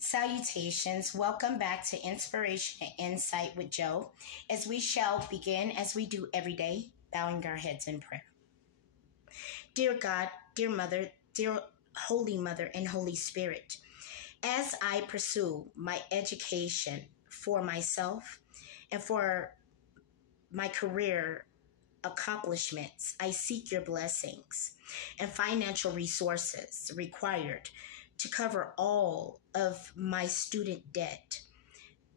Salutations. Welcome back to Inspiration and Insight with Joe, as we shall begin, as we do every day, bowing our heads in prayer. Dear God, dear Mother, dear Holy Mother and Holy Spirit, as I pursue my education for myself and for my career accomplishments, I seek your blessings and financial resources required to cover all of my student debt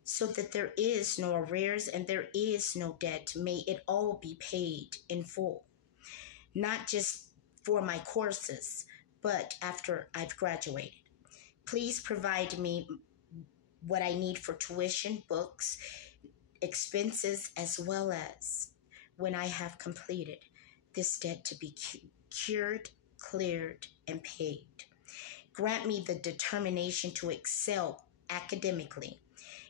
so that there is no arrears and there is no debt. May it all be paid in full, not just for my courses, but after I've graduated. Please provide me what I need for tuition, books, expenses, as well as when I have completed this debt to be cured, cleared, and paid. Grant me the determination to excel academically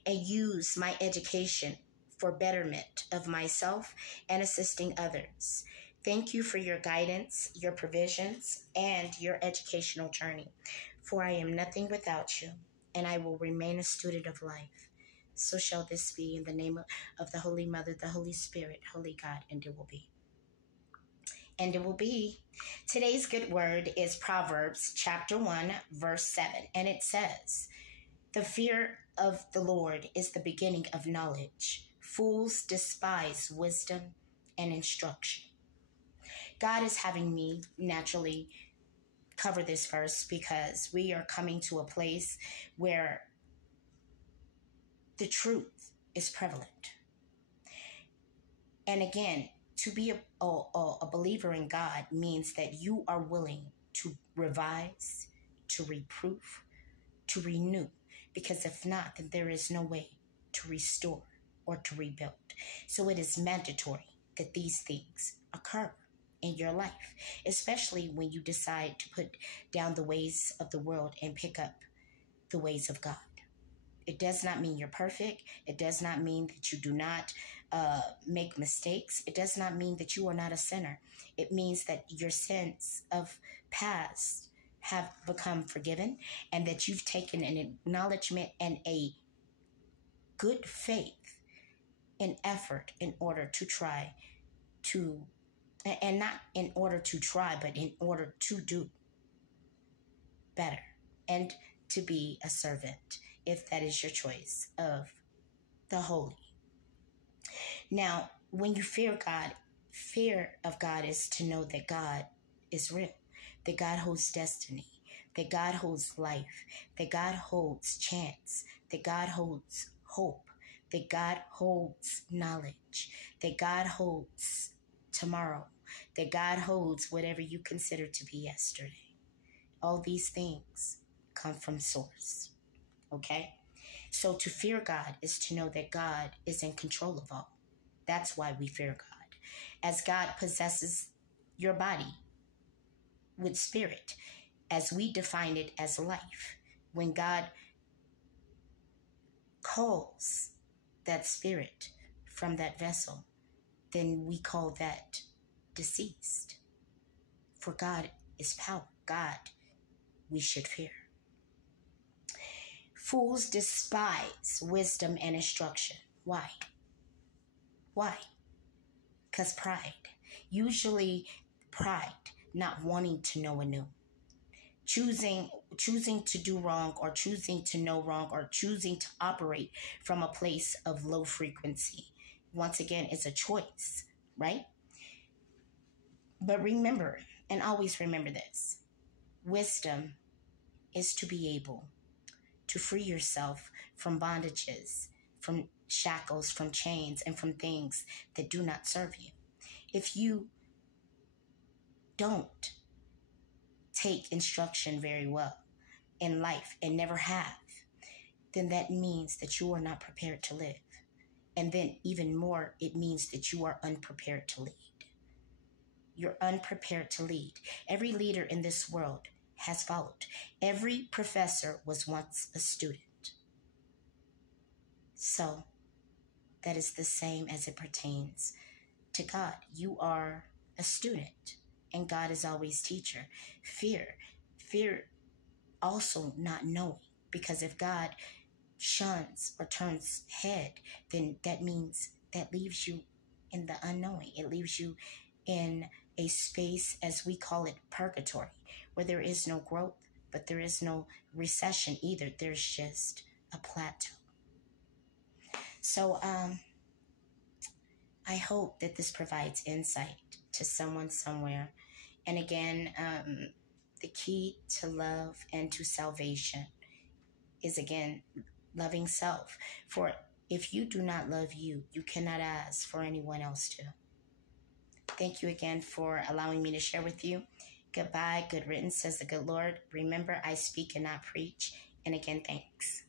and use my education for betterment of myself and assisting others. Thank you for your guidance, your provisions, and your educational journey, for I am nothing without you, and I will remain a student of life. So shall this be, in the name of the Holy Mother, the Holy Spirit, Holy God, and it will be. And it will be. Today's good word is Proverbs chapter 1, verse 7, and it says, "The fear of the Lord is the beginning of knowledge. Fools despise wisdom and instruction." God is having me naturally cover this verse because we are coming to a place where the truth is prevalent. And again, to be a believer in God means that you are willing to revise, to reproof, to renew. Because if not, then there is no way to restore or to rebuild. So it is mandatory that these things occur in your life, especially when you decide to put down the ways of the world and pick up the ways of God. It does not mean you're perfect. It does not mean that you do not make mistakes. It does not mean that you are not a sinner. It means that your sins of past have become forgiven and that you've taken an acknowledgement and a good faith and effort in order to try to, and not in order to try, but in order to do better and to be a servant, if that is your choice, of the holy. Now, when you fear God, fear of God is to know that God is real, that God holds destiny, that God holds life, that God holds chance, that God holds hope, that God holds knowledge, that God holds tomorrow, that God holds whatever you consider to be yesterday. All these things come from source. Okay? So to fear God is to know that God is in control of all. That's why we fear God. As God possesses your body with spirit, as we define it as life, when God calls that spirit from that vessel, then we call that deceased. For God is power. God we should fear. Fools despise wisdom and instruction. Why? Why? Because pride. Usually pride, not wanting to know anew. Choosing to do wrong, or choosing to know wrong, or choosing to operate from a place of low frequency. Once again, it's a choice, right? But remember, and always remember this, wisdom is to be able to free yourself from bondages, from shackles, from chains, and from things that do not serve you. If you don't take instruction very well in life and never have, then that means that you are not prepared to live. And then even more, it means that you are unprepared to lead. You're unprepared to lead. Every leader in this world has followed. Every professor was once a student. So that is the same as it pertains to God. You are a student, and God is always teacher. Fear also not knowing. Because if God shuns or turns head, then that means that leaves you in the unknowing. It leaves you in a space, as we call it, purgatory, where there is no growth, but there is no recession either. There's just a plateau. So I hope that this provides insight to someone somewhere. And again, the key to love and to salvation is, again, loving self. For if you do not love you, you cannot ask for anyone else to. Thank you again for allowing me to share with you. Goodbye, good riddance, says the good Lord. Remember, I speak and not preach. And again, thanks.